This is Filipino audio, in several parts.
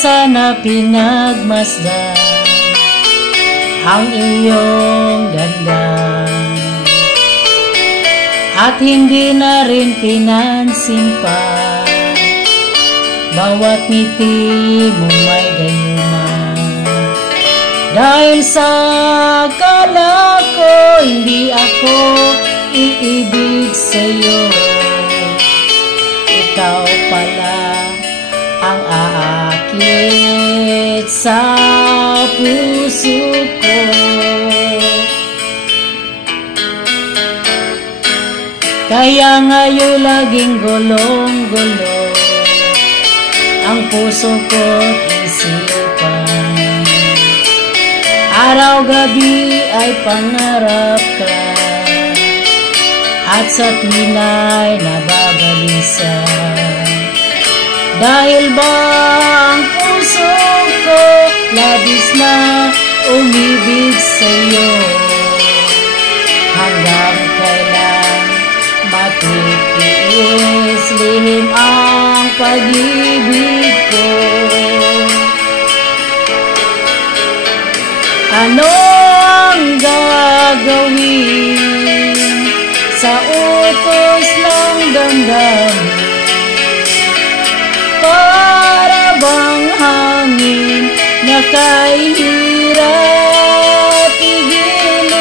sana pinagmasdan ang iyong ganda, at hindi na rin pinansin pa bawat ngiti mo may gayuma. Dahil sa akala ko hindi ako iibig sa'yo, ikaw pala ang aakit sa puso ko. Kaya ngayon laging gulong-gulo ang puso ko't isipan. Araw-gabi ay pangarap ka, at sa tuwina'y nababalisa. Dahil ba ang puso ko labis na umibig sa'yo, hanggang kailan matitiis lihim ang pag-ibig ko. Ano ang gagawin sa utos ng damdamin? Para bang hangin na kahirap igilin?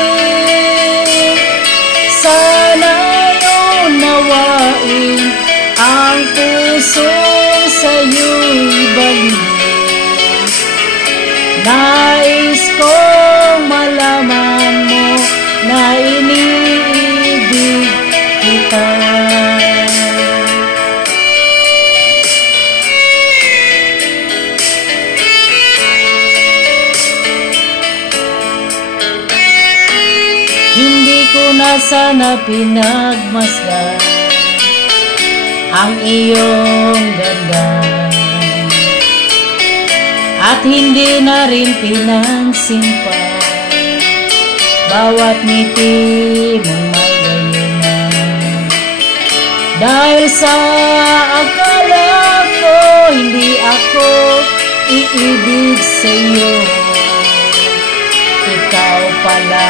Sana'y unawain ang puso sa'yo'y balik. Nais kong malaman mo na iniibig kita. Hindi ko na sana pinagmasdan ang iyong ganda, at hindi na rin pinansin pa bawat ngiti mong may gayuma. Dahil sa akala ko hindi ako iibig sa'yo, ikaw pala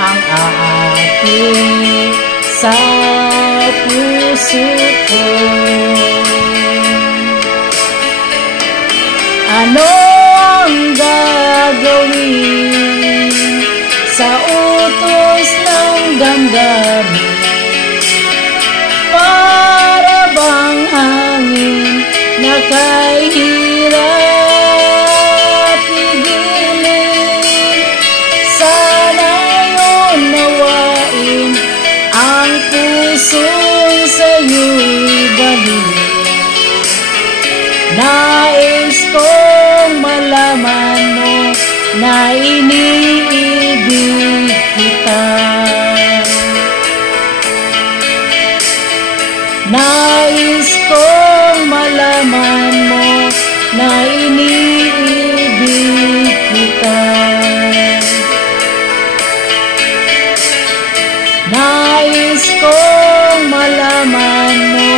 ang aakit sa puso ko. Ano ang gagawin sa utos ng damdamin? Para bang hangin na kahirap igilin? Sana'y unawain ang pusong sa'yo'y balik. Nais kong malaman mo na iniibig kita. Nais kong malaman mo na iniibig kita. Nais kong malaman mo